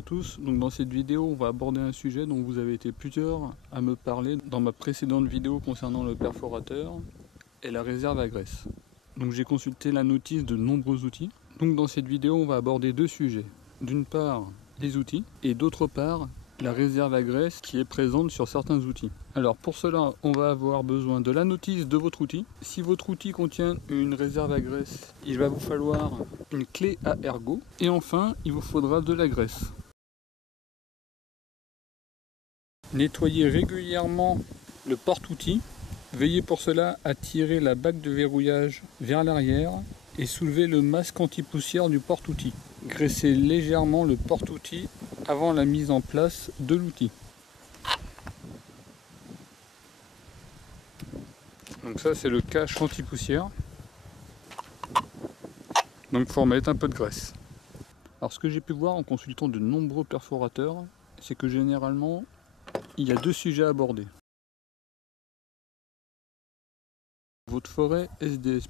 à tous. Donc dans cette vidéo, on va aborder un sujet dont vous avez été plusieurs à me parler dans ma précédente vidéo concernant le perforateur et la réserve à graisse. Donc j'ai consulté la notice de nombreux outils. Donc dans cette vidéo, on va aborder deux sujets. D'une part, les outils et d'autre part, la réserve à graisse qui est présente sur certains outils. Alors pour cela, on va avoir besoin de la notice de votre outil. Si votre outil contient une réserve à graisse, il va vous falloir une clé à ergot. Et enfin, il vous faudra de la graisse. Nettoyez régulièrement le porte-outil. Veillez pour cela à tirer la bague de verrouillage vers l'arrière et soulever le masque anti-poussière du porte-outil. Graissez légèrement le porte-outil avant la mise en place de l'outil. Donc ça c'est le cache anti-poussière. Donc il faut remettre un peu de graisse. Alors ce que j'ai pu voir en consultant de nombreux perforateurs, c'est que généralement il y a deux sujets à aborder. Votre forêt SDS+,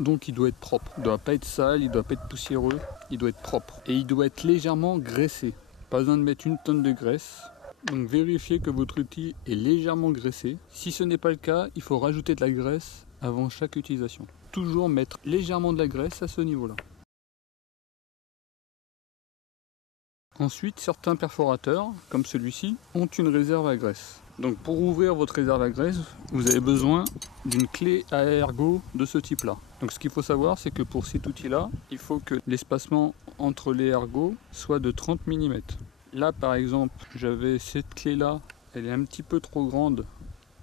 donc il doit être propre. Il ne doit pas être sale, il ne doit pas être poussiéreux, il doit être propre. Et il doit être légèrement graissé. Pas besoin de mettre une tonne de graisse. Donc vérifiez que votre outil est légèrement graissé. Si ce n'est pas le cas, il faut rajouter de la graisse avant chaque utilisation. Toujours mettre légèrement de la graisse à ce niveau-là. Ensuite, certains perforateurs, comme celui-ci, ont une réserve à graisse. Donc pour ouvrir votre réserve à graisse, vous avez besoin d'une clé à ergot de ce type-là. Donc ce qu'il faut savoir, c'est que pour cet outil-là, il faut que l'espacement entre les ergots soit de 30 mm. Là par exemple, j'avais cette clé-là, elle est un petit peu trop grande,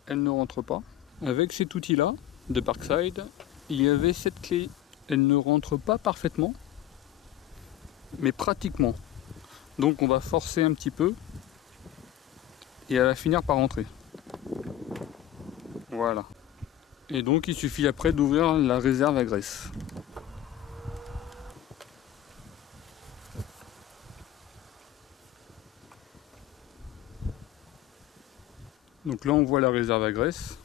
elle ne rentre pas. Avec cet outil-là, de Parkside, il y avait cette clé, elle ne rentre pas parfaitement, mais pratiquement. Donc on va forcer un petit peu et elle va finir par rentrer. Voilà. Et donc il suffit après d'ouvrir la réserve à graisse. Donc là on voit la réserve à graisse.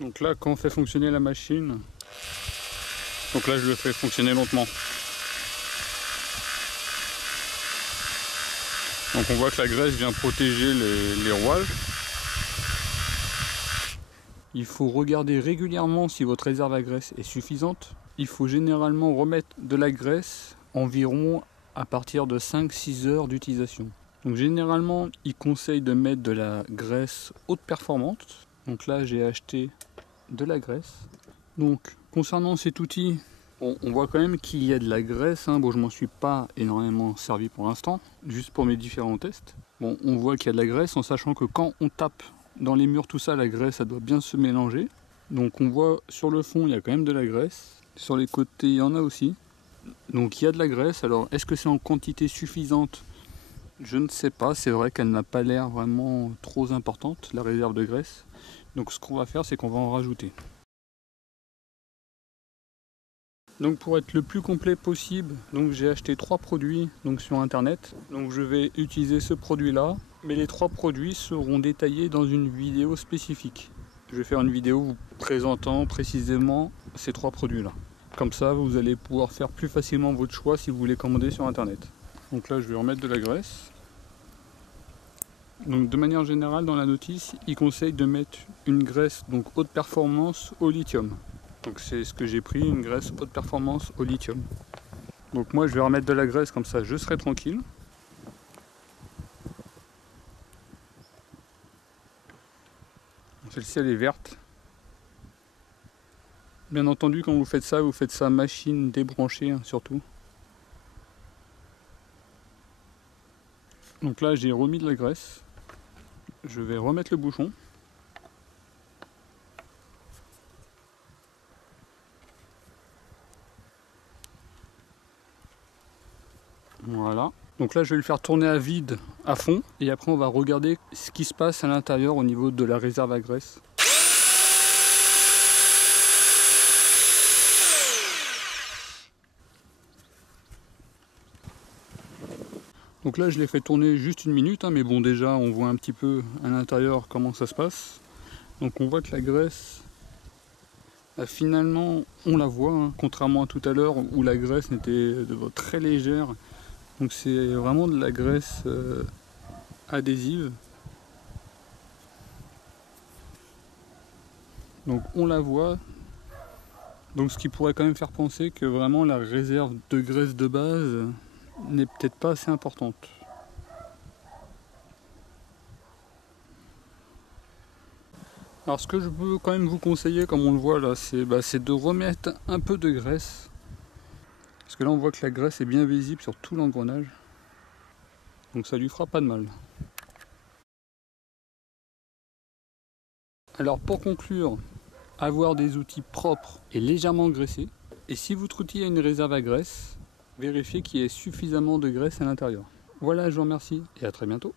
Donc là quand on fait fonctionner la machine, donc là je le fais fonctionner lentement. Donc on voit que la graisse vient protéger les rouages. Il faut regarder régulièrement si votre réserve à graisse est suffisante. Il faut généralement remettre de la graisse environ à partir de 5-6 heures d'utilisation. Donc généralement, il conseille de mettre de la graisse haute performante. Donc là, j'ai acheté de la graisse. Donc concernant cet outil, bon, on voit quand même qu'il y a de la graisse. Bon, je m'en suis pas énormément servi pour l'instant, juste pour mes différents tests. Bon, on voit qu'il y a de la graisse en sachant que quand on tape dans les murs, tout ça, la graisse, ça doit bien se mélanger. Donc on voit sur le fond, il y a quand même de la graisse. Sur les côtés, il y en a aussi. Donc il y a de la graisse. Alors, est-ce que c'est en quantité suffisante? Je ne sais pas. C'est vrai qu'elle n'a pas l'air vraiment trop importante, la réserve de graisse. Donc ce qu'on va faire, c'est qu'on va en rajouter. Donc pour être le plus complet possible, donc j'ai acheté 3 produits donc sur internet. Donc je vais utiliser ce produit-là, mais les 3 produits seront détaillés dans une vidéo spécifique. Je vais faire une vidéo vous présentant précisément ces 3 produits-là. Comme ça, vous allez pouvoir faire plus facilement votre choix si vous voulez commander sur internet. Donc là, je vais remettre de la graisse. Donc de manière générale, dans la notice, il conseille de mettre une graisse donc haute performance au lithium. Donc c'est ce que j'ai pris, une graisse haute performance au lithium. Donc moi je vais remettre de la graisse, comme ça je serai tranquille. Celle-ci elle est verte. Bien entendu quand vous faites ça machine débranchée surtout. Donc là j'ai remis de la graisse. Je vais remettre le bouchon. Voilà. Donc là je vais le faire tourner à vide à fond et après on va regarder ce qui se passe à l'intérieur au niveau de la réserve à graisse. Donc là je l'ai fait tourner juste une minute, mais bon déjà on voit un petit peu à l'intérieur comment ça se passe. Donc on voit que la graisse Finalement on la voit, hein, contrairement à tout à l'heure où la graisse était très légère. Donc c'est vraiment de la graisse adhésive. Donc on la voit. Donc ce qui pourrait quand même faire penser que vraiment la réserve de graisse de base n'est peut-être pas assez importante. Alors ce que je peux quand même vous conseiller, comme on le voit là, c'est de remettre un peu de graisse. Parce que là on voit que la graisse est bien visible sur tout l'engrenage. Donc ça lui fera pas de mal. Alors pour conclure, avoir des outils propres et légèrement graissés. Et si votre outil a une réserve à graisse, vérifiez qu'il y ait suffisamment de graisse à l'intérieur. Voilà, je vous remercie et à très bientôt.